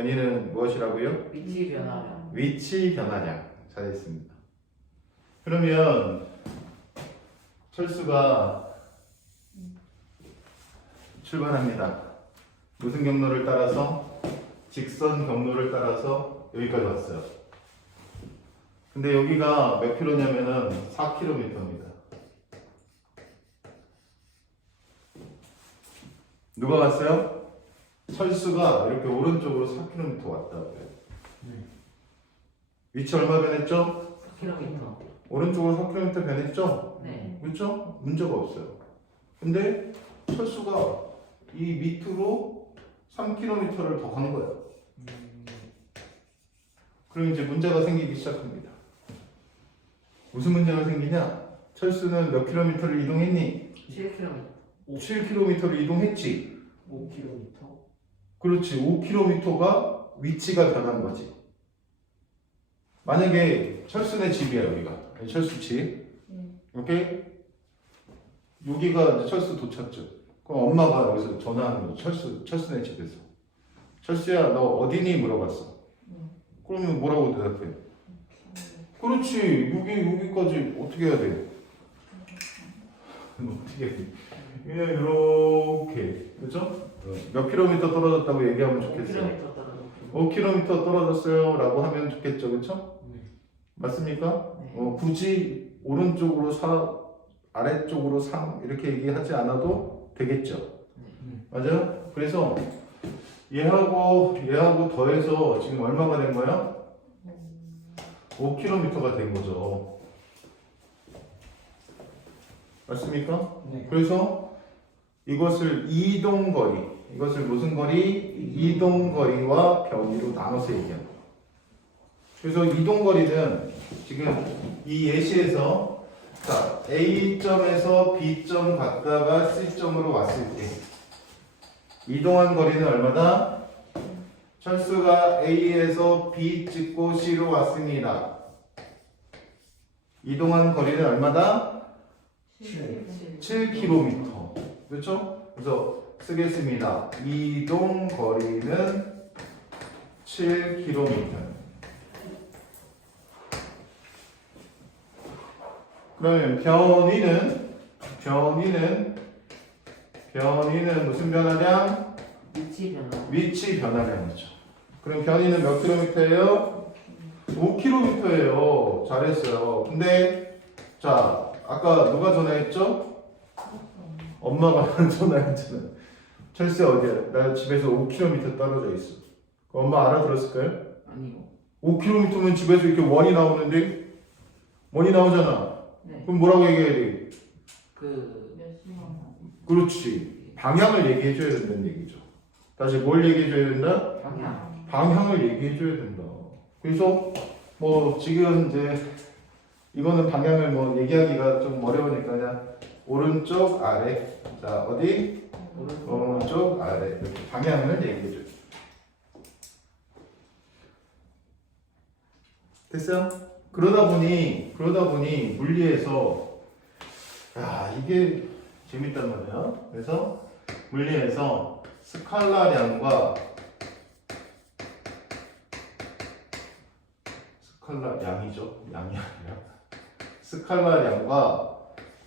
변이는 무엇이라고요? 위치 변화량. 위치 변화량. 잘했습니다. 그러면 철수가 출발합니다. 무슨 경로를 따라서? 직선 경로를 따라서 여기까지 왔어요. 근데 여기가 몇 킬로냐면은 4km입니다. 누가 왔어요? 철수가 이렇게 오른쪽으로 4km 왔다고요. 위치 얼마 변했죠? 4km. 오른쪽으로 4km 변했죠? 네. 그렇죠? 문제가 없어요. 근데 철수가 이 밑으로 3km를 더 간 거예요. 그럼 이제 문제가 생기기 시작합니다. 무슨 문제가 생기냐? 철수는 몇 킬로미터를 이동했니? 7km. 7km를 이동했지. 5km. 그렇지. 5km가 위치가 변한 거지. 만약에 철수네 집이야, 여기가. 철수 집. 오케이? 여기가 이제 철수 도착죠. 그럼 엄마가 여기서 전화하는 거죠. 철수네 집에서. 철수야, 너 어디니? 물어봤어. 그러면 뭐라고 대답해? 그렇지. 여기까지 어떻게 해야 돼? 어떻게 해야 돼? 그냥 이렇게. 그죠? 몇 킬로미터 떨어졌다고 얘기하면 좋겠어요. 5km 떨어졌고. 5km 떨어졌어요. 라고 하면 좋겠죠. 그쵸? 네. 맞습니까? 네. 굳이 오른쪽으로 4, 아래쪽으로 3 이렇게 얘기하지 않아도 되겠죠. 맞아요? 그래서 얘하고 더해서 지금 얼마가 된 거야? 5km가 된 거죠. 맞습니까? 네. 그래서 이것을 이동거리, 이것을 무슨 거리? 이동거리와 변이로 나눠서 얘기합니다. 그래서 이동거리는 지금 이 예시에서 자, A점에서 B점 갔다가 C점으로 왔을 때 이동한 거리는 얼마다? 철수가 A에서 B 찍고 C로 왔습니다. 이동한 거리는 얼마다? 7km. 그렇죠? 그래서 쓰겠습니다. 이동 거리는 7km. 그러면 변이는 무슨 변화량? 위치 변화. 위치 변화량이죠. 그럼 변이는 몇 킬로미터예요? 5km예요. 잘했어요. 근데 자, 아까 누가 전화했죠? 엄마가 전화했잖아. 철수 어디야? 나 집에서 5km 떨어져 있어. 엄마 알아들었을까요? 아니요. 5km면 집에서 이렇게 원이 나오는데 원이 나오잖아. 네. 그럼 뭐라고 얘기해야 돼? 그렇지. 방향을 얘기해 줘야 된다는 얘기죠. 다시 뭘 얘기해 줘야 된다? 방향. 방향을 얘기해 줘야 된다. 그래서 뭐 지금 이제 이거는 방향을 뭐 얘기하기가 좀 어려우니까 그냥 오른쪽 아래. 자, 어디? 오른쪽 아래. 이렇게 방향을 얘기해 줘요. 됐어요? 그러다 보니 물리에서 야, 이게 재밌단 말이야. 그래서 물리에서 스칼라량과 스칼라량이죠. 양이 아니라 스칼라량과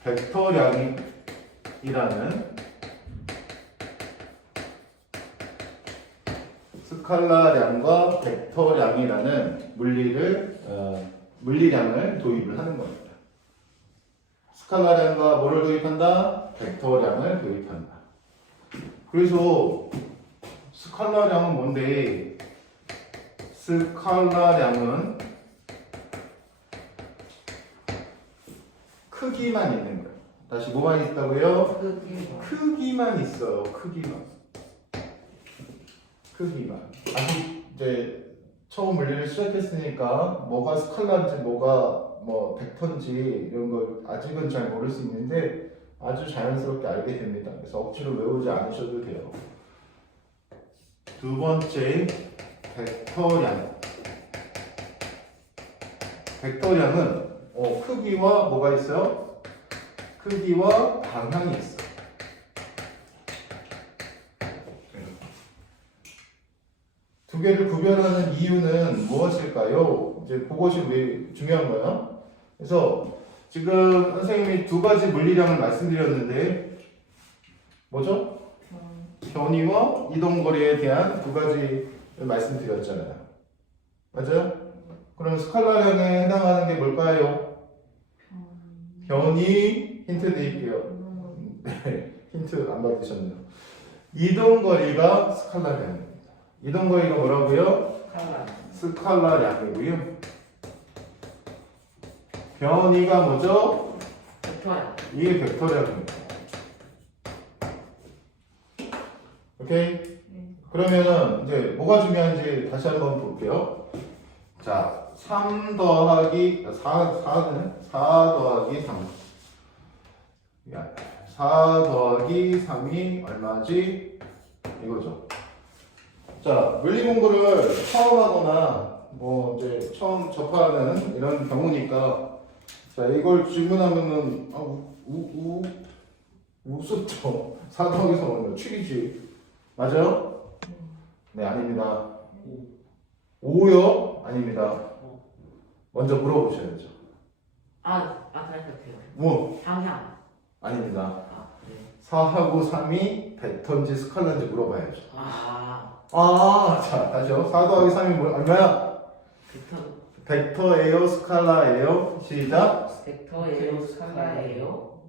벡터량이라는 스칼라량과 벡터량이라는 물리량을 도입을 하는 겁니다. 스칼라량과 뭐를 도입한다? 벡터량을 도입한다. 그래서 스칼라량은 뭔데? 스칼라량은 크기만 있는 거예요. 다시 뭐만 있다고요? 크기만 있어요. 크기만. 아직 이제 처음 물리를 시작했으니까 뭐가 스칼라인지 뭐가 뭐 벡터인지 이런 걸 아직은 잘 모를 수 있는데 아주 자연스럽게 알게 됩니다. 그래서 억지로 외우지 않으셔도 돼요. 두 번째, 벡터량. 벡터량은 크기와 뭐가 있어요? 크기와 방향이 있어요. 두 개를 구별하는 이유는 무엇일까요? 이제 그것이 우리 중요한 거예요. 그래서 지금 선생님이 두 가지 물리량을 말씀드렸는데 뭐죠? 변이와 이동거리에 대한 두 가지를 말씀드렸잖아요. 맞아요? 그럼 스칼라량에 해당하는 게 뭘까요? 변이 힌트 드릴게요. 네, 힌트 안 받으셨네요. 이동거리가 스칼라량입니다. 이동거리가 뭐라고요? 스칼라량이고요. 변이가 뭐죠? 벡터야. 이게 벡터량입니다. 오케이? 그러면은 이제 뭐가 중요한지 다시 한번 볼게요. 자, 3 더하기 4는 4 더하기 3. 4 더하기 3이 얼마지? 이거죠. 자, 물리 공부를 처음 하거나 뭐 이제 처음 접하는 이런 경우니까 자, 이걸 질문하면은 우습죠. 4 더하기 3은 7이지. 맞아요? 네, 아닙니다. 5요? 아닙니다. 먼저 물어보셔야죠. 잘했어요. 뭐? 방향. 아닙니다. 그래. 4하고 3이 벡터인지 스칼라인지 물어봐야죠. 자, 다시요. 4 더하기 3이 얼마야? 벡터예요? 스칼라예요? 시작. 벡터예요, 스칼라예요.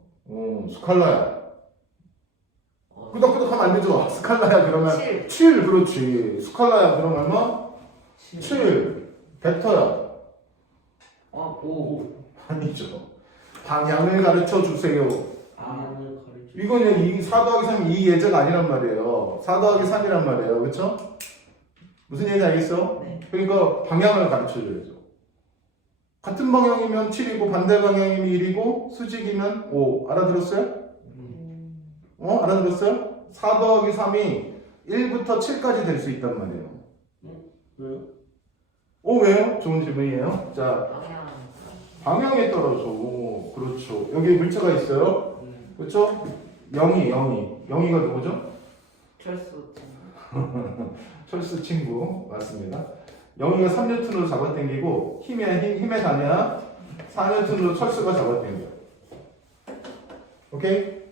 스칼라야. 끄덕끄덕 하면 안 되죠. 스칼라야 그러면 7. 7 그렇지. 스칼라야 그러면 얼마? 7. 벡터야. 5. 아니죠. 방향을 가르쳐 주세요. 방향을 가르쳐. 이거는 4 더하기 3이 이 예제가 아니란 말이에요. 4 더하기 3이란 말이에요. 그렇죠? 무슨 얘기인지 알겠어? 네. 그러니까 방향을 가르쳐 줘야죠. 같은 방향이면 7이고 반대 방향이면 1이고 수직이면 5. 알아들었어요? 알아들었어요? 4 더하기 3이 1부터 7까지 될 수 있단 말이에요. 왜요? 왜요? 좋은 질문이에요. 자, 방향에 따라서 그렇죠. 여기 물체가 있어요. 그렇죠? 영희가 누구죠? 철수 친구 맞습니다. 영희가 3N으로 잡아당기고 힘의 단위야 4N으로 철수가 잡아당겨. 오케이?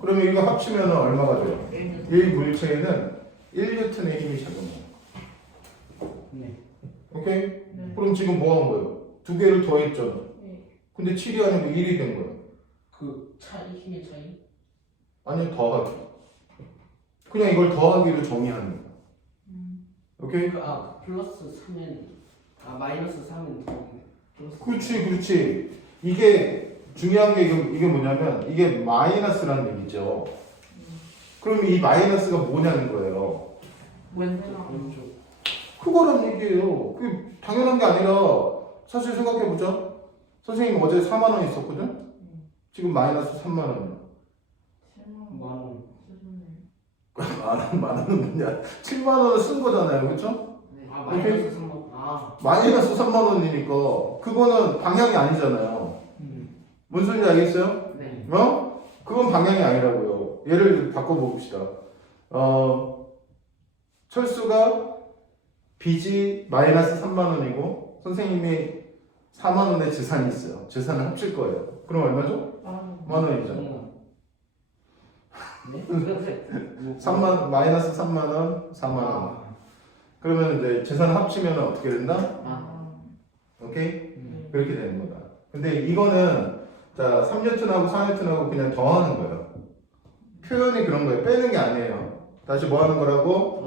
그러면 이거 합치면 얼마가 돼요? 1 물체에는 1N의 힘이 작용해요. 오케이? 그럼 지금 뭐 한 거예요? 두 개를 더했잖아. 근데 7이 아니고 1이 된 거예요. 힘의 차이? 아니 더하기. 그냥 이걸 더하기로 정의하는 거야. 오케이? 플러스 3은 마이너스 3은 그렇지. 이게 중요한 게 이게 뭐냐면 이게 마이너스라는 얘기죠. 그럼 이 마이너스가 뭐냐는 거예요. 왼쪽. 그거란 얘기예요. 그게 당연한 게 아니라 사실 생각해보자. 선생님 어제 4만 원 있었거든? 지금 마이너스 3만 원이야. 만원. 만 원은 뭐냐? 7만 원을 쓴 거잖아요. 그렇죠? 마이너스 3만. 마이너스 3만 원이니까 그거는 방향이 아니잖아요. 뭔 소리인지 알겠어요? 네. 그건 방향이 아니라고요. 예를 바꿔봅시다. 철수가 빚이 마이너스 3만 원이고 선생님이 4만 원의 재산이 있어요. 재산을 합칠 거예요. 그럼 얼마죠? 만 원이죠. 네? 마이너스 3만 원, 4만 원. 그러면 이제 재산을 합치면 어떻게 된다? 오케이? 그렇게 되는 거다. 근데 이거는 자 3N하고 4N하고 그냥 더하는 거예요. 표현이 그런 거예요. 빼는 게 아니에요. 다시 뭐 하는 거라고?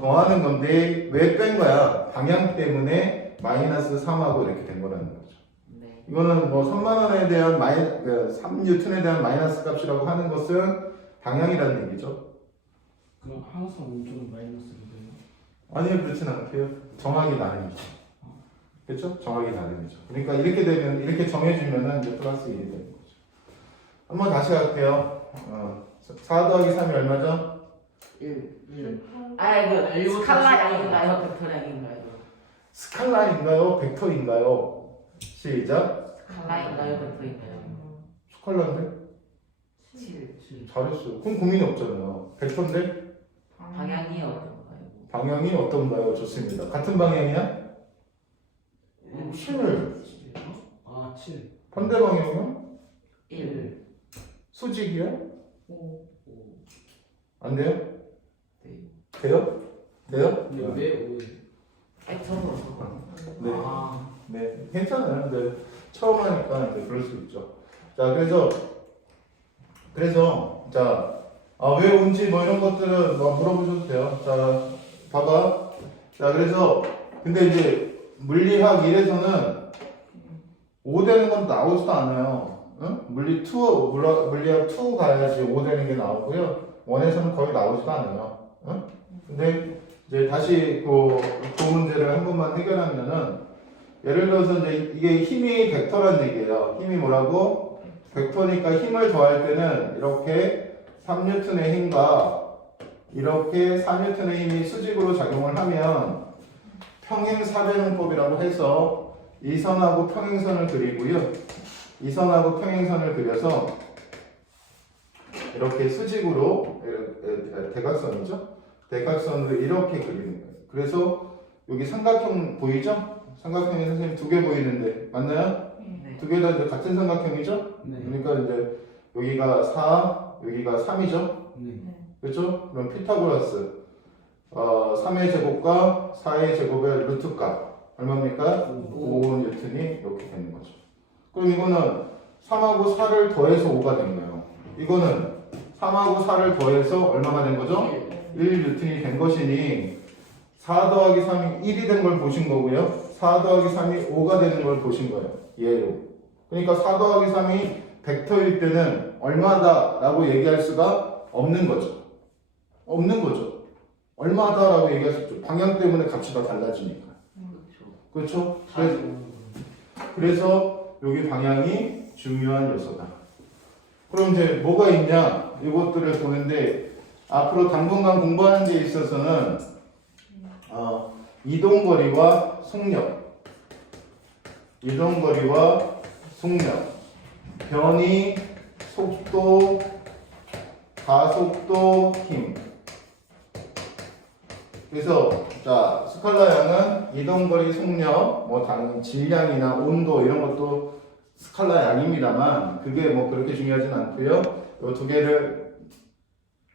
더하는 건데 왜 뺀 거야? 방향 때문에 마이너스 3하고 이렇게 된 거라는 거죠. 네. 이거는 뭐 3만 원에 대한 3N에 대한 마이너스 값이라고 하는 것은 방향이라는 얘기죠. 그럼 항상 왼쪽은 마이너스가 돼요? 아니요, 그렇진 않고요. 정확히 나름이죠. 그렇죠? 정확히 나름이죠. 그러니까 이렇게 되면 이렇게 정해주면은 이제 플러스 1이 되는 거죠. 한번 다시 할게요. 4 더하기 3이 얼마죠? 1. 이거 스칼라량인가요? 벡터량인가요? 스칼라인가요? 벡터인가요? 시작. 스칼라인가요? 벡터인가요? 스칼라인데? 7. 잘했어요. 그럼 고민이 없잖아요. 벡터인데? 방향이요? 방향이 어떤가요? 좋습니다. 같은 방향이야? 7. 아, 7. 반대 방향이요? 1. 수직이요? 5. 안 돼요? 네. 돼요? 돼요? 근데 왜 5? 아니, 저거. 네. 아. 네, 괜찮아요. 근데 처음 하니까 이제 그럴 수 있죠. 자, 그래서 자, 왜 온지 뭐 이런 것들은 뭐 물어보셔도 돼요. 자, 봐봐. 자, 그래서 근데 이제 물리학 1에서는 5 되는 건 나오지도 않아요. 응? 물리학 2 가야지 5 되는 게 나오고요. 1에서는 거의 나오지도 않아요. 응? 근데 이제 다시 그 문제를 한 번만 해결하면은 예를 들어서 이제 이게 힘이 벡터란 얘기예요. 힘이 뭐라고? 벡터니까 힘을 더할 때는 이렇게 3N의 힘과 이렇게 4N의 힘이 수직으로 작용을 하면 평행사변형법이라고 해서 이 선하고 평행선을 그리고요. 이 선하고 평행선을 그려서 이렇게 수직으로 대각선이죠. 대각선으로 이렇게 그리는 거예요. 그래서 여기 삼각형 보이죠? 삼각형이 선생님 2개 보이는데 맞나요? 네. 2개 다 이제 같은 삼각형이죠? 네. 그러니까 이제 여기가 4, 여기가 3이죠? 네. 그렇죠? 그럼 피타고라스 3의 제곱과 4의 제곱의 루트값 얼마입니까? 5N이 이렇게 되는 거죠. 그럼 이거는 3하고 4를 더해서 5가 된 거예요. 이거는 3하고 4를 더해서 얼마가 된 거죠? 1N이 된 것이니 4 더하기 3이 1이 된 걸 보신 거고요. 4 더하기 3이 5가 되는 걸 보신 거예요. 얘로. 그러니까 4 더하기 3이 벡터일 때는 얼마다 라고 얘기할 수가 없는 거죠. 없는 거죠. 얼마다라고 얘기할 수 있죠. 방향 때문에 값이 다 달라지니까. 그렇죠? 그래서 여기 방향이 중요한 요소다. 그럼 이제 뭐가 있냐? 이것들을 보는데 앞으로 당분간 공부하는 데 있어서는 이동거리와 속력, 변이, 속도, 가속도, 힘. 그래서 자 스칼라 양은 이동거리, 속력, 뭐 당연히 질량이나 온도 이런 것도 스칼라 양입니다만 그게 뭐 그렇게 중요하진 않고요. 이 2개를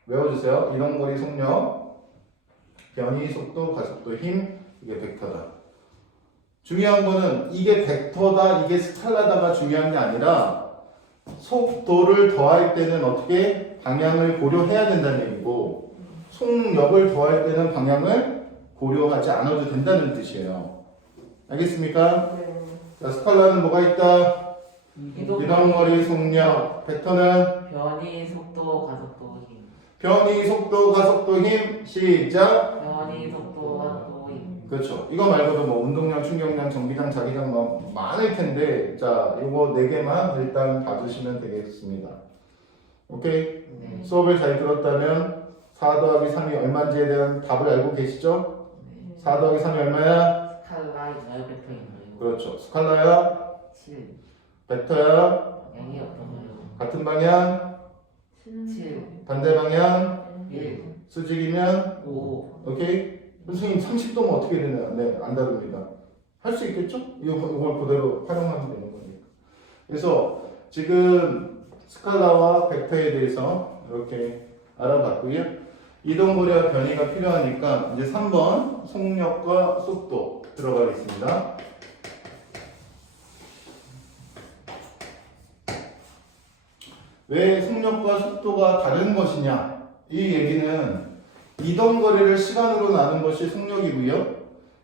외워주세요. 이동거리, 속력, 변이, 속도, 가속도, 힘. 이게 벡터다. 중요한 거는 이게 벡터다, 이게 스칼라다가 중요한 게 아니라 속도를 더할 때는 어떻게 방향을 고려해야 된다는 얘기고 속력을 더할 때는 방향을 고려하지 않아도 된다는 뜻이에요. 알겠습니까? 네. 자, 스칼라는 뭐가 있다? 이동거리, 속력. 벡터는 변이, 속도, 가속도, 힘. 변이, 속도, 가속도, 힘. 시작. 변이, 속도, 가속도, 힘. 그렇죠. 이거 말고도 뭐 운동량, 충격량, 정비량, 자기장 뭐 많을 텐데 자, 이거 4개만 일단 봐주시면 되겠습니다. 오케이? 네. 수업을 잘 들었다면 4 더하기 3이 얼마인지에 대한 답을 알고 계시죠? 네. 4 더하기 3이 얼마야? 스칼라인가요? 벡터인가요? 그렇죠. 스칼라야? 7. 벡터야? 양이 어떤가요? 같은 방향? 7. 반대 방향? 1. 수직이면? 5. 오케이? 선생님 30도면 어떻게 되나요? 네, 안 다릅니다. 할 수 있겠죠? 이걸 그대로 활용하면 되는 거니까. 그래서 지금 스칼라와 벡터에 대해서 이렇게 알아봤고요. 이동거리와 변이가 필요하니까 이제 3번 속력과 속도 들어가겠습니다. 왜 속력과 속도가 다른 것이냐? 이 얘기는 이동거리를 시간으로 나눈 것이 속력이고요.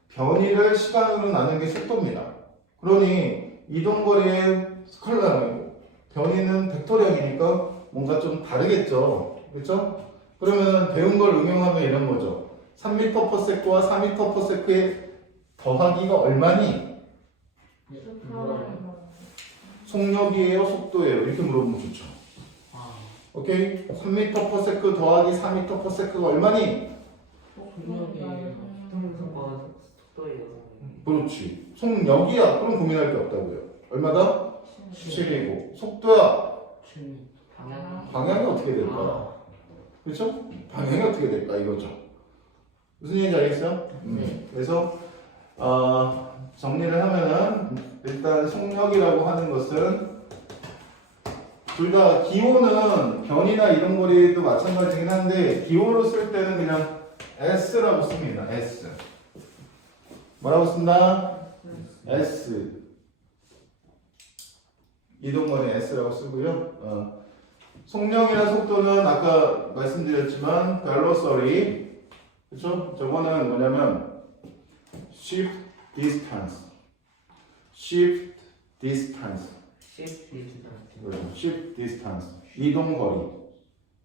변이를 시간으로 나눈 게 속도입니다. 그러니 이동거리의 스칼라량이고 변이는 벡터량이니까 뭔가 좀 다르겠죠. 그렇죠? 그러면 배운 걸 응용하면 이런 거죠. 3m/s와 4m/s의 더하기가 얼마니? 속력이에요? 속도예요? 이렇게 물어보면 좋죠. 오케이? 3m/s 더하기 4m/s가 얼마니? 속도예요. 그렇지. 속력이야. 그럼 고민할 게 없다고요. 얼마다? 7이고. 속도야. 방향. 방향이 어떻게 될까? 그렇죠? 방향이 어떻게 될까 이거죠. 무슨 얘기인지 알겠어요? 네. 그래서 정리를 하면은 일단 속력이라고 하는 것은 둘 다 기호는 변이나 이동거리도 마찬가지긴 한데 기호로 쓸 때는 그냥 S라고 씁니다. S. 뭐라고 쓴다? S. 이동거리 S라고 쓰고요. 속력이나 속도는 아까 말씀드렸지만 velocity, 그렇죠? 저거는 뭐냐면 shift distance, shift distance, shift distance, 이동거리.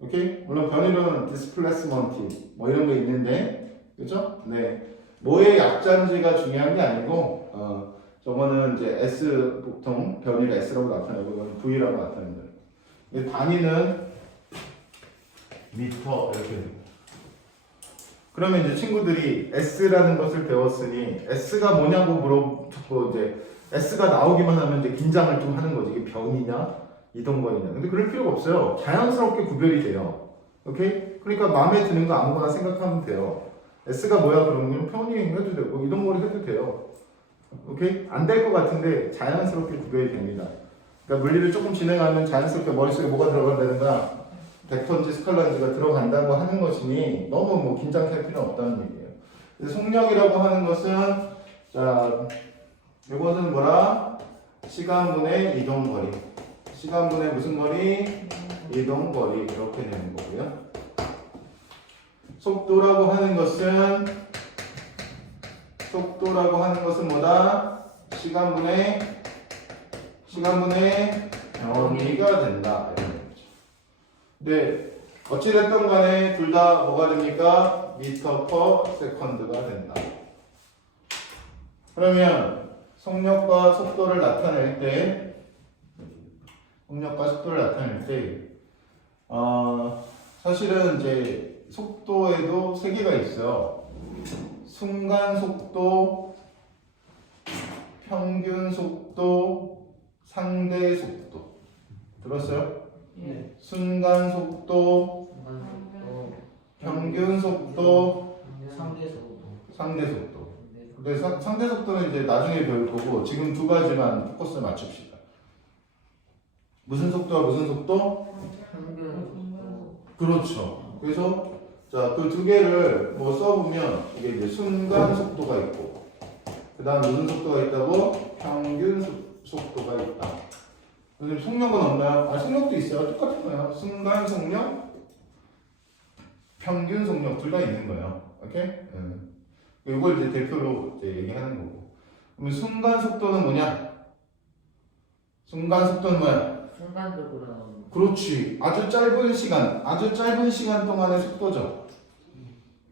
오케이? 물론 변이로는 displacement 뭐 이런 게 있는데, 그렇죠? 네. 뭐의 약자인지가 중요한 게 아니고, 저거는 이제 S 보통 변이를 S라고 나타내고 이건 V라고 나타낸다. 단위는 미터 이렇게 됩니다. 그러면 이제 친구들이 S라는 것을 배웠으니 S가 뭐냐고 물어보고 이제 S가 나오기만 하면 이제 긴장을 좀 하는 거지. 이게 변이냐 이동거리냐. 근데 그럴 필요가 없어요. 자연스럽게 구별이 돼요. 오케이? 그러니까 마음에 드는 거 아무거나 생각하면 돼요. S가 뭐야 그러면 편히 해도 되고 이동거리 해도 돼요. 오케이? 안 될 것 같은데 자연스럽게 구별이 됩니다. 그러니까 물리를 조금 진행하면 자연스럽게 머릿속에 뭐가 들어간다든가 벡터인지 스칼라인지가 들어간다고 하는 것이니 너무 뭐 긴장할 필요는 없다는 얘기예요. 그래서 속력이라고 하는 것은 자 이것은 뭐라? 시간분의 이동거리. 시간분의 무슨 거리? 이동거리 이렇게 되는 거고요. 속도라고 하는 것은 뭐다? 시간분의 변이가 된다. 이런 거죠. 네, 어찌됐든 간에 둘 다 뭐가 됩니까? 미터 퍼 세컨드가 된다. 그러면 속력과 속도를 나타낼 때 사실은 이제 속도에도 세 개가 있어요. 순간 속도, 평균 속도, 상대 속도. 들었어요? 네. 순간 속도, 평균 속도, 상대 속도. 근데 상대 속도는 이제 나중에 배울 거고 지금 두 가지만 포커스 맞춥시다. 무슨 속도와 무슨 속도? 그렇죠. 그래서 자, 그 두 개를 뭐 써보면 이게 이제 순간 속도가 있고 그 다음 무슨 속도가 있다고? 평균 속도가 있다. 근데 속력은 없나요? 아, 속력도 있어요. 똑같은 거예요. 순간 속력, 평균 속력 둘 다 있는 거예요. 오케이? 이걸 이제 대표로 이제 얘기하는 거고. 그러면 순간 속도는 뭐냐? 순간적으로. 그렇지. 아주 짧은 시간 동안의 속도죠.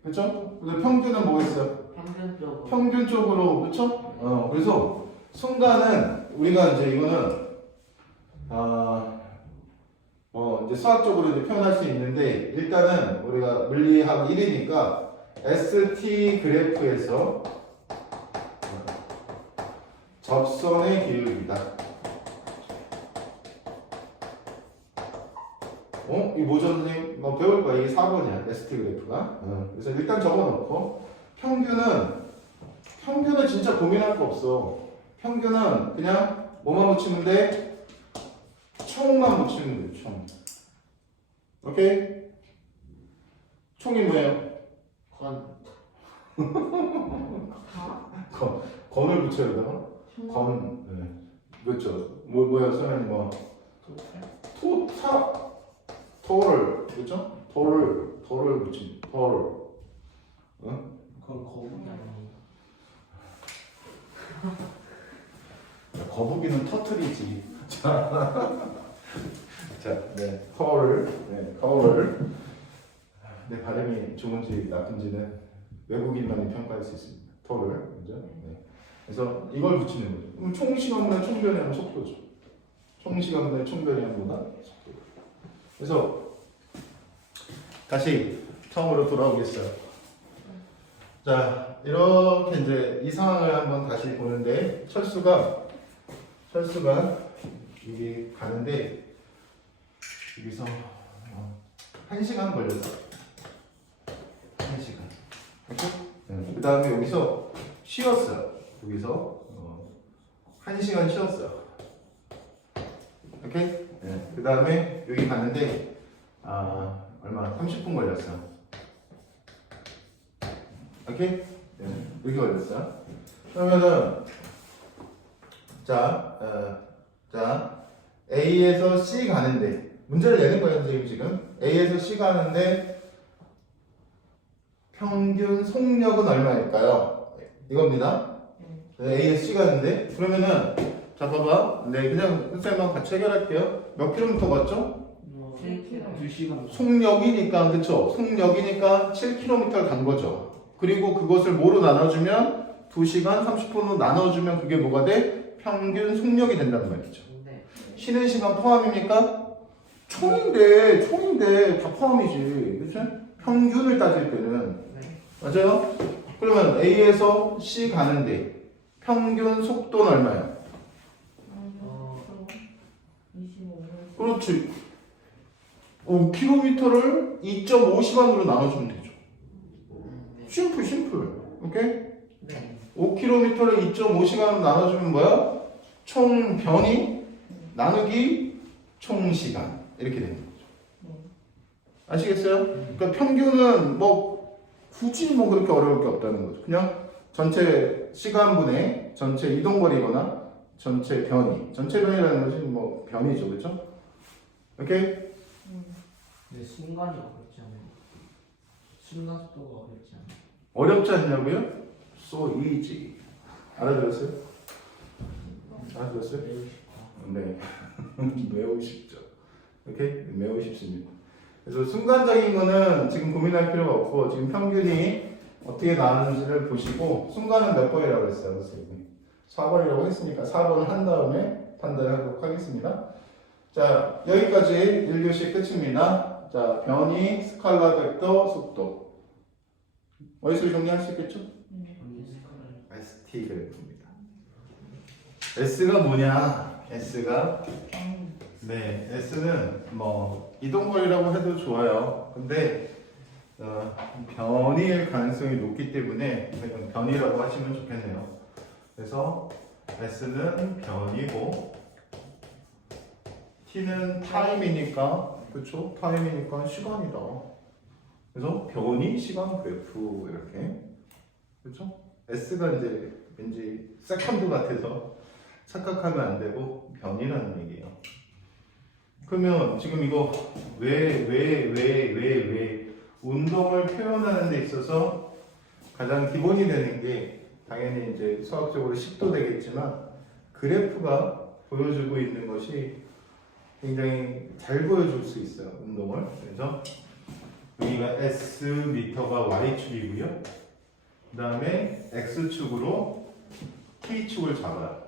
그렇죠? 근데 평균은 뭐가 있어요? 평균적으로, 그렇죠? 그래서 순간은 우리가 이제 이거는 이제 수학적으로 이제 표현할 수 있는데 일단은 우리가 물리학 1이니까 ST 그래프에서 접선의 기울기다. 이거 뭐죠, 선생님? 뭐 배울 거야. 이게 4번이야. ST 그래프가. 그래서 일단 적어놓고 평균은 진짜 고민할 거 없어. 평균은 그냥 뭐만 붙이면 돼? 총만 붙이면 돼. 총. 오케이? 총이 뭐예요? 건을 붙여야 되나? 네. 그렇죠. 뭐야, 선생님 뭐? 토를, 그렇죠? 토를 붙인, 토를. 응? 그건 거북이 아니에요. 거북이는 터틀이지. 자, 네, 토를, 내 발음이 좋은지 나쁜지는 외국인만이 평가할 수 있습니다. 토를, 그죠? 네. 그래서 이걸 붙이는 거죠. 그럼 총시간분의 총변이하면 속도죠. 총시간분의 총변이하면 뭐다? 속도. 그래서 다시 처음으로 돌아오겠어요. 자, 이렇게 이제 이 상황을 한번 다시 보는데 철수가 여기 가는데 여기서 1시간 걸렸어. 1시간. 그 다음에 여기서 쉬었어요. 여기서 1시간 쉬었어요. 오케이? 네. 그 다음에 여기 갔는데 얼마? 30분 걸렸어요. 오케이? 네. 여기 걸렸어요. 그러면은 자 A에서 C 가는데 문제를 내는 거예요, 선생님 지금. A에서 C 가는데 평균 속력은 얼마일까요? 이겁니다. A에서 C 가는데 그러면은 자 봐봐. 네, 그냥 선생님하고 같이 해결할게요. 몇 킬로미터 갔죠? 2시간. 속력이니까 그쵸? 속력이니까 7km를 간 거죠. 그리고 그것을 뭐로 나눠주면 2시간 30분으로 나눠주면 그게 뭐가 돼? 평균 속력이 된다는 말이죠. 네. 쉬는 시간 포함입니까? 총인데 다 포함이지. 그치? 평균을 따질 때는. 네. 맞아요? 그러면 A에서 C 가는데 평균 속도는 얼마예요? 25분. 그렇지. 5km를 2.5시간으로 나눠주면 되죠. 네. 심플. 오케이? 네. 5km를 2.5시간으로 나눠주면 뭐야? 총 변이 나누기 총 시간 이렇게 되는 거죠. 아시겠어요? 그러니까 평균은 뭐 굳이 뭐 그렇게 어려울 게 없다는 거죠. 그냥 전체 시간분의 전체 이동거리거나 전체 변이라는 것이 뭐 변이죠, 그렇죠? 오케이? 근데 순간이 어렵지 않아요? 순간 속도가 어렵지 않아요? 어렵지 않냐고요? So easy. 알아들었어요? 알아들었어요? 매우 쉽다. 네. 매우 쉽죠. 오케이? 매우 쉽습니다. 그래서 순간적인 거는 지금 고민할 필요가 없고 지금 평균이 어떻게 나오는지를 보시고 순간은 몇 번이라고 했어요, 선생님이. 4번이라고 했으니까 4번을 한 다음에 판단하도록 하겠습니다. 자, 여기까지 1교시 끝입니다. 자, 변이, 스칼라 벡터, 속도. 어디서 정리할 수 있겠죠? ST 그래프입니다. S가 뭐냐? S가 네, S는 뭐 이동거리라고 해도 좋아요. 근데 변이일 가능성이 높기 때문에 그냥 변이라고 하시면 좋겠네요. 그래서 S는 변이고 T는 타임이니까 그쵸? 타임이니까 시간이다. 그래서 변이 시간 그래프 이렇게 그쵸? S가 이제 왠지 세컨드 같아서 착각하면 안 되고 변이라는 얘기예요. 그러면 지금 이거 왜 운동을 표현하는 데 있어서 가장 기본이 되는 게 당연히 이제 수학적으로 식도 되겠지만 그래프가 보여주고 있는 것이 굉장히 잘 보여줄 수 있어요, 운동을. 그래서 여기가 S미터가 Y축이고요. 그 다음에 X축으로 T축을 잡아요.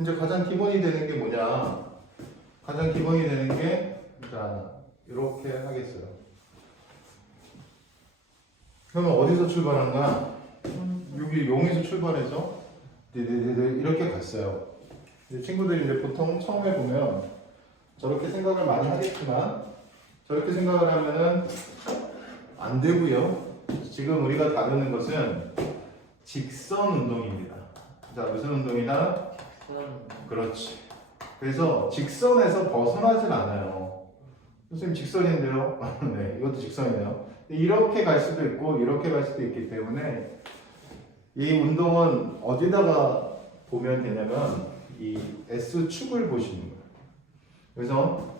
이제 가장 기본이 되는 게 뭐냐? 가장 기본이 되는 게, 자, 이렇게 하겠어요. 그러면 어디서 출발한가? 여기 용에서 출발해서 이렇게 갔어요. 이제 친구들이 이제 보통 처음에 보면 저렇게 생각을 많이 하겠지만 저렇게 생각을 하면은 안 되고요. 지금 우리가 다루는 것은 직선 운동입니다. 자, 무슨 운동이다? 그렇지. 그래서 직선에서 벗어나질 않아요. 선생님 직선인데요? 네, 이것도 직선이네요. 이렇게 갈 수도 있고 이렇게 갈 수도 있기 때문에 이 운동은 어디다가 보면 되냐면 이 S축을 보시는 거예요. 그래서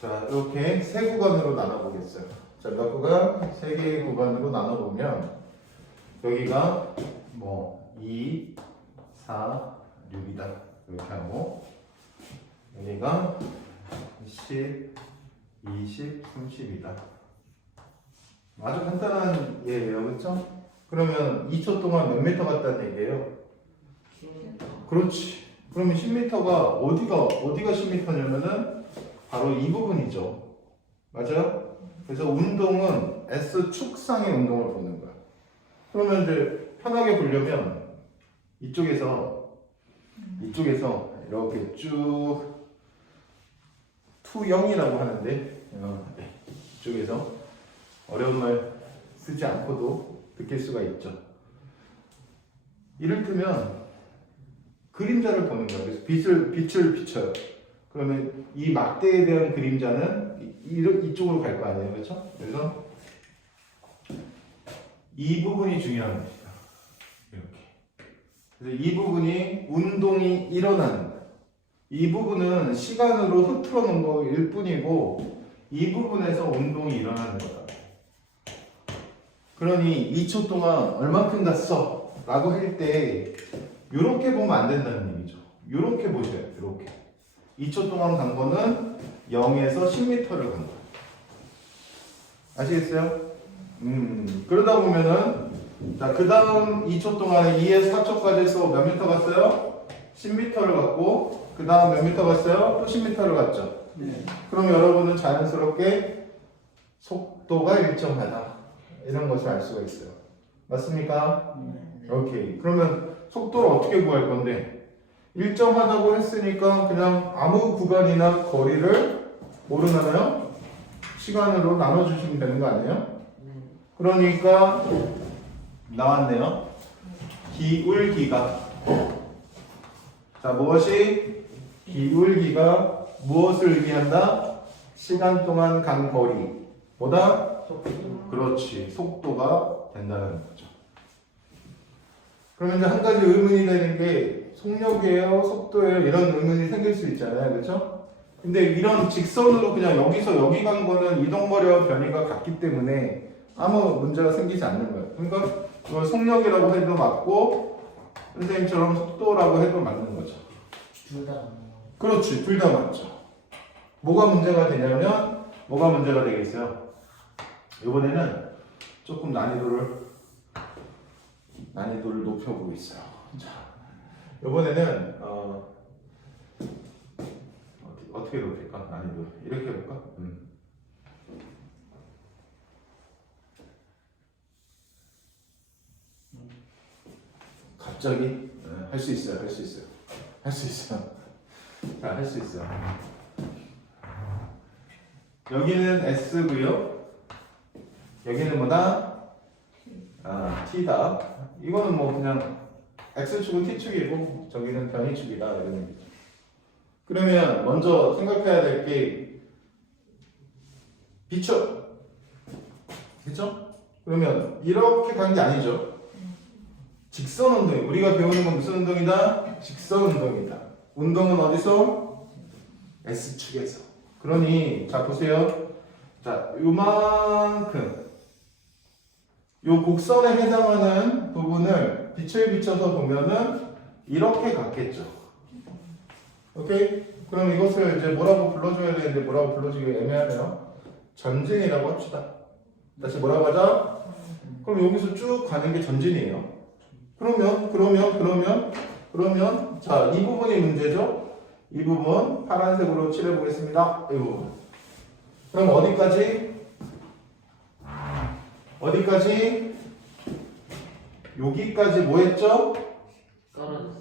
자, 이렇게 세 구간으로 나눠보겠어요. 자, 몇 구간? 세 개의 구간으로 나눠보면 여기가 뭐 2, 4, 6이다. 이렇게 하고 여기가 10, 20, 30이다. 아주 간단한 예예요. 그렇죠? 그러면 2초 동안 몇 미터 갔다는 얘기예요? 그렇지. 그러면 10m가 어디가 10m냐면은 바로 이 부분이죠. 맞아요? 그래서 운동은 S축상의 운동을 보는 거야. 그러면 이제 편하게 보려면 이쪽에서 이렇게 쭉 투영이라고 하는데 이쪽에서 어려운 말 쓰지 않고도 느낄 수가 있죠. 이를테면 그림자를 보는 거예요. 그래서 빛을 비춰요. 그러면 이 막대에 대한 그림자는 이쪽으로 갈 거 아니에요, 그렇죠? 그래서 이 부분이 중요한 것이다. 이렇게. 그래서 이 부분이 운동이 일어나는 거예요. 이 부분은 시간으로 흐트러 놓은 거일 뿐이고 이 부분에서 운동이 일어나는 거다. 그러니 2초 동안 얼만큼 갔어? 라고 할 때 이렇게 보면 안 된다는 얘기죠. 이렇게 보셔야 돼요. 이렇게. 2초 동안 간 거는 0에서 10m를 간 거예요. 아시겠어요? 그러다 보면은 자, 그 다음 2초 동안에 2에서 4초까지 해서 몇 미터 갔어요? 10m를 갔고 그 다음 몇 미터 갔어요? 또 10m를 갔죠. 네. 그럼 여러분은 자연스럽게 속도가 일정하다. 이런 것을 알 수가 있어요. 맞습니까? 네. 오케이. 그러면 속도를 어떻게 구할 건데? 일정하다고 했으니까 그냥 아무 구간이나 거리를 모르나요? 시간으로 나눠주시면 되는 거 아니에요? 그러니까 나왔네요. 기울기가 자 무엇이? 기울기가 무엇을 의미한다? 시간 동안 간 거리보다 그렇지 속도가 된다는 거죠. 그러면 이제 한 가지 의문이 되는 게 속력이에요, 속도예요 이런 의문이 생길 수 있잖아요, 그렇죠? 근데 이런 직선으로 그냥 여기서 여기 간 거는 이동거리와 변이가 같기 때문에 아무 문제가 생기지 않는 거예요. 그러니까 이걸 속력이라고 해도 맞고 선생님처럼 속도라고 해도 맞는 거죠. 둘 다. 그렇지, 둘 다 맞죠. 뭐가 문제가 되냐면 뭐가 문제가 되겠어요? 이번에는 조금 난이도를 높여보고 있어요. 자, 이번에는 어떻게 높일까? 난이도 이렇게 해볼까? 갑자기 할 수 있어요. 할 수 있어요. 할 수 있어요. 자, 할 수 있어요. 여기는 S고요. 여기는 뭐다? T다. 이거는 뭐 그냥 X축은 T축이고 저기는 변이축이다 이런 얘기죠. 그러면 먼저 생각해야 될 게 비춰. 그렇죠? 그러면 이렇게 간 게 아니죠. 직선 운동. 우리가 배우는 건 무슨 운동이다? 직선 운동이다. 운동은 어디서? S축에서. 그러니 자 보세요. 자 요만큼 요 곡선에 해당하는 부분을 빛을 비춰서 보면은 이렇게 갔겠죠. 오케이? 그럼 이것을 이제 뭐라고 불러줘야 되는데 뭐라고 불러주기 애매하네요. 전진이라고 합시다. 다시 뭐라고 하자? 그럼 여기서 쭉 가는 게 전진이에요. 그러면 자, 이 부분이 문제죠? 이 부분 파란색으로 칠해 보겠습니다. 이 부분. 그럼 어디까지? 여기까지 뭐 했죠? 떨어졌어요.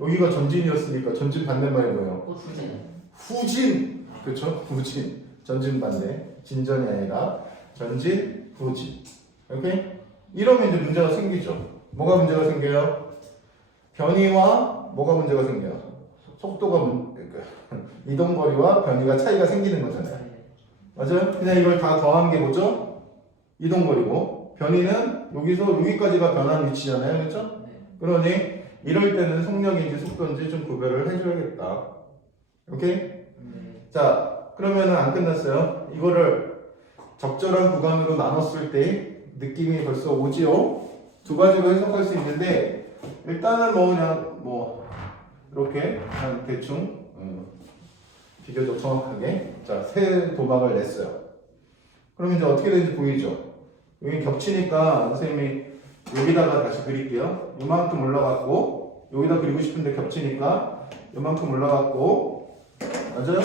여기가 전진이었으니까 전진 반대말이 뭐예요? 후진. 후진. 그렇죠? 후진. 전진 반대. 진전이 아니라 전진, 후진. 오케이? 이러면 이제 문제가 생기죠. 뭐가 문제가 생겨요? 변이와 뭐가 문제가 생겨요? 속도가 이동거리와 변이가 차이가 생기는 거잖아요. 맞아요? 그냥 이걸 다 더한 게 뭐죠? 이동거리고 변이는 여기서 여기까지가 변한 위치잖아요. 그렇죠? 그러니 이럴 때는 속력인지 속도인지 좀 구별을 해줘야겠다. 오케이? 자, 그러면은 안 끝났어요. 이거를 적절한 구간으로 나눴을 때 느낌이 벌써 오지요? 두 가지로 해석할 수 있는데 일단은 뭐 그냥 뭐 이렇게 그냥 대충 비교적 정확하게 자, 세 도박을 냈어요. 그럼 이제 어떻게 되는지 보이죠? 여기 겹치니까 선생님이 여기다가 다시 그릴게요. 요만큼 올라갔고 여기다 그리고 싶은데 겹치니까 요만큼 올라갔고 맞아요?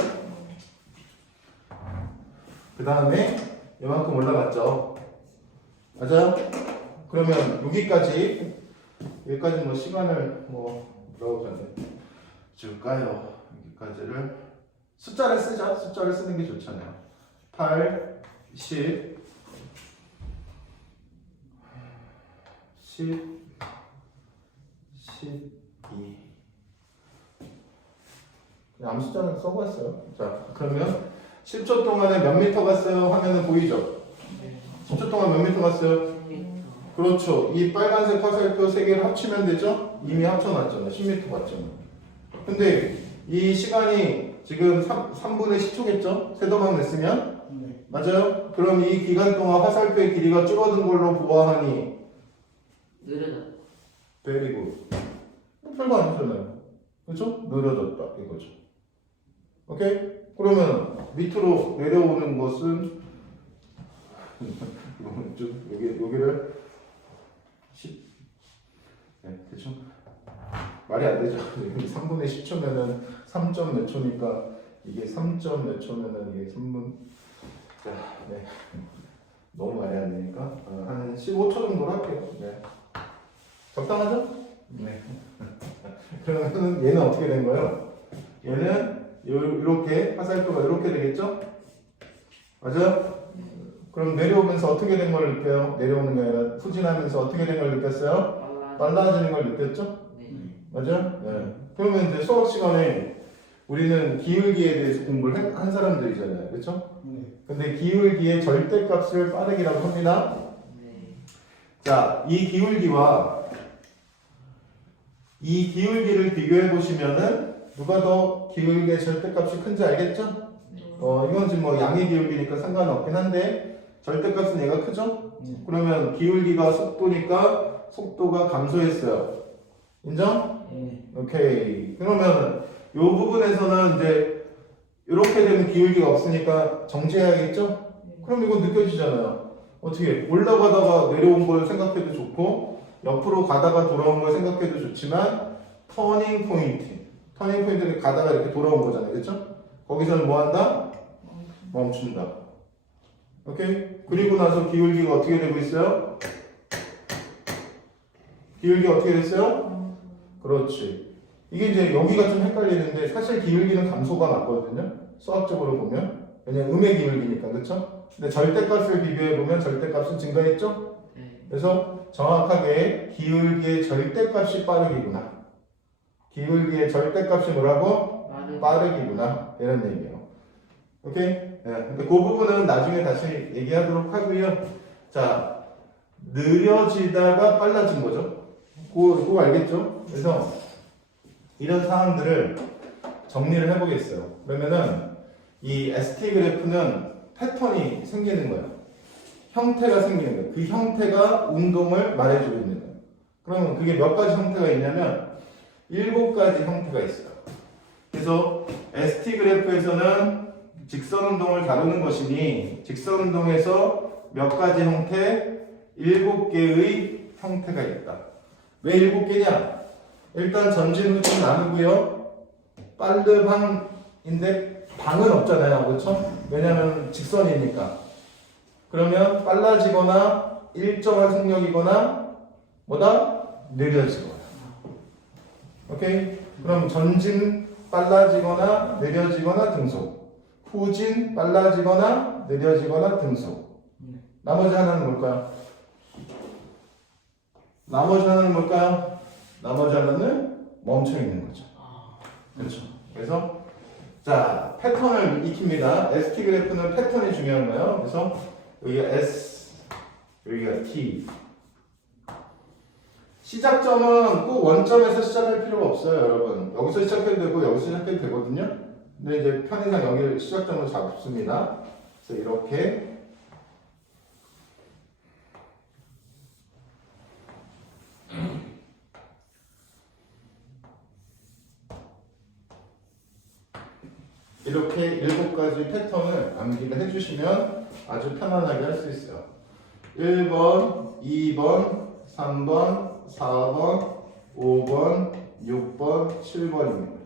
그 다음에 요만큼 올라갔죠. 맞아요? 그러면 여기까지 뭐 시간을 뭐라고 하네. 줄까요? 여기까지를 숫자를 쓰자. 숫자를 쓰는 게 좋잖아요. 8, 10, 10, 12. 아무 숫자는 써봤어요. 자, 그러면 10초 동안에 몇 미터 갔어요? 하면은 보이죠? 10초 동안 몇 미터 갔어요? 그렇죠. 이 빨간색 화살표 3개를 합치면 되죠? 이미 합쳐놨잖아. 10m 갔잖아. 근데 이 시간이 지금 3분의 10초겠죠? 세도막 냈으면? 네. 맞아요? 그럼 이 기간 동안 화살표의 길이가 줄어든 걸로 보아하니 느려졌다. very good. 별거 아니잖아요. 그렇죠? 느려졌다 이거죠. 오케이? 그러면 밑으로 내려오는 것은 여기를 10 네, 대충 말이 안 되죠. 3분의 10초면은 3점 몇 초니까 이게 3점 몇 초면은 이게 3분 자, 네. 너무 말이 안 되니까 한 15초 정도로 할게요. 네. 적당하죠? 네. 그러면 얘는 어떻게 된 거예요? 얘는 이렇게 화살표가 이렇게 되겠죠? 맞아요? 그럼 내려오면서 어떻게 된 걸 느껴요? 내려오는 게 아니라 후진하면서 어떻게 된 걸 느꼈어요? 빨라지는 걸 느꼈죠? 네. 맞아요? 네. 그러면 이제 수업 시간에 우리는 기울기에 대해서 공부를 한 사람들이잖아요. 그렇죠? 네. 근데 기울기의 절대값을 빠르기라고 합니다. 네. 자, 이 기울기를 비교해 보시면은 누가 더 기울기의 절대값이 큰지 알겠죠? 이건 지금 뭐 양의 기울기니까 상관없긴 한데 절대값은 얘가 크죠? 그러면 기울기가 속도니까 속도가 감소했어요. 인정? 네. 오케이. 그러면 이 부분에서는 이제 이렇게 되면 기울기가 없으니까 정지해야겠죠? 그럼 이거 느껴지잖아요. 어떻게 올라가다가 내려온 걸 생각해도 좋고 옆으로 가다가 돌아온 걸 생각해도 좋지만 터닝포인트는 가다가 이렇게 돌아온 거잖아요. 그렇죠? 거기서는 뭐 한다? 멈춘다. 오케이? 그리고 나서 기울기가 어떻게 되고 있어요? 기울기가 어떻게 됐어요? 그렇지. 이게 이제 여기가 좀 헷갈리는데 사실 기울기는 감소가 맞거든요. 수학적으로 보면. 왜냐면 음의 기울기니까. 그렇죠? 근데 절대값을 비교해 보면 절대값은 증가했죠? 네. 그래서 정확하게 기울기의 절대값이 빠르기구나. 기울기의 절대값이 뭐라고? 빠르기구나. 이런 얘기예요. 오케이? 네. 근데 그 부분은 나중에 다시 얘기하도록 하고요. 자, 느려지다가 빨라진 거죠. 그거 알겠죠? 그래서 이런 상황들을 정리를 해보겠어요. 그러면은 이 ST 그래프는 패턴이 생기는 거예요. 형태가 생기는 거예요. 그 형태가 운동을 말해주고 있는 거예요. 그러면 그게 몇 가지 형태가 있냐면 7가지 형태가 있어요. 그래서 ST 그래프에서는 직선 운동을 다루는 것이니 직선 운동에서 몇 가지 형태? 7개의 형태가 있다. 왜 7개냐? 일단 전진 후진 나누고요. 빨르방인데 방은 없잖아요. 그렇죠? 왜냐하면 직선이니까. 그러면 빨라지거나 일정한 속력이거나 뭐다? 느려지거나. 오케이? 그럼 전진 빨라지거나 느려지거나 등속. 후진 빨라지거나 느려지거나 등속. 나머지 하나는 뭘까요? 나머지 하나는 멈춰 있는 거죠. 그렇죠. 그래서 자, 패턴을 익힙니다. ST 그래프는 패턴이 중요한 거예요. 그래서 여기가 S, 여기가 T. 시작점은 꼭 원점에서 시작할 필요가 없어요, 여러분. 여기서 시작해도 되고 여기서 시작해도 되거든요. 근데 이제 편의상 여기를 시작점으로 잡습니다. 그래서 이렇게 이렇게 7가지 패턴을 암기를 해주시면 아주 편안하게 할 수 있어요. 1번, 2번, 3번, 4번, 5번, 6번, 7번입니다.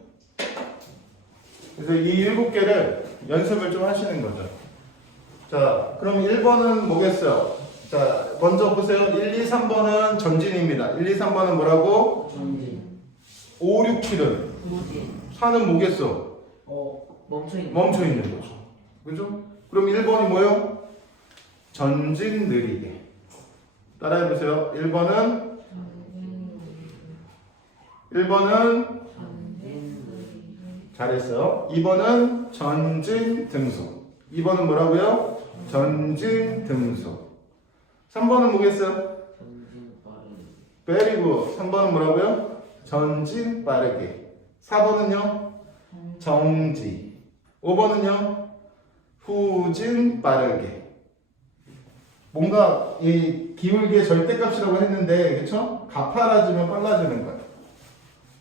그래서 이 7개를 연습을 좀 하시는 거죠. 자, 그럼 1번은 뭐겠어요? 자, 먼저 보세요. 1, 2, 3번은 전진입니다. 1, 2, 3번은 뭐라고? 전진. 5, 6, 7은 후진. 차는 뭐겠어? 멈춰있는. 멈춰 있는 거죠. 그죠? 그럼 1번이 뭐예요? 전진 느리게. 따라해 보세요. 1번은 잘했어요. 2번은 전진 등속. 2번은 뭐라고요? 전진 등속. 3번은 뭐겠어요? 전진 빠르게. 베리고 3번은 뭐라고요? 전진 빠르게. 4번은요? 정지. 5번은요? 후진 빠르게. 뭔가 이 기울기의 절대값이라고 했는데 그쵸? 가파라지면 빨라지는 거예요.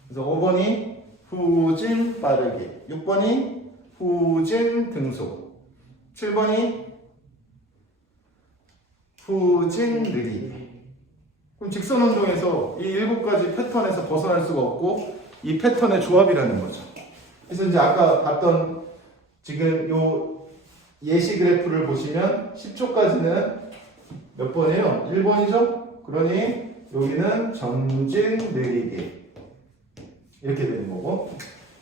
그래서 5번이 후진 빠르게, 6번이 후진 등속, 7번이 후진 느리게. 그럼 직선 운동에서 이 7가지 패턴에서 벗어날 수가 없고 이 패턴의 조합이라는 거죠. 그래서 이제 아까 봤던 지금 요 예시 그래프를 보시면 10초까지는 몇 번이에요? 1번이죠? 그러니 여기는 전진 느리게 이렇게 되는 거고,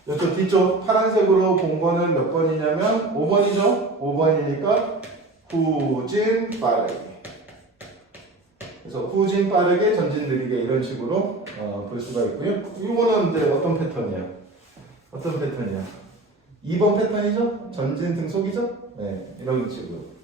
이쪽 뒤쪽 파란색으로 본 거는 몇 번이냐면 5번이죠? 5번이니까 후진 빠르게. 그래서 후진 빠르게 전진 느리게 이런 식으로 볼 수가 있고요. 이거는 이제 어떤 패턴이야? 어떤 패턴이야? 2번 패턴이죠? 전진 등속이죠? 네, 이런 식으로.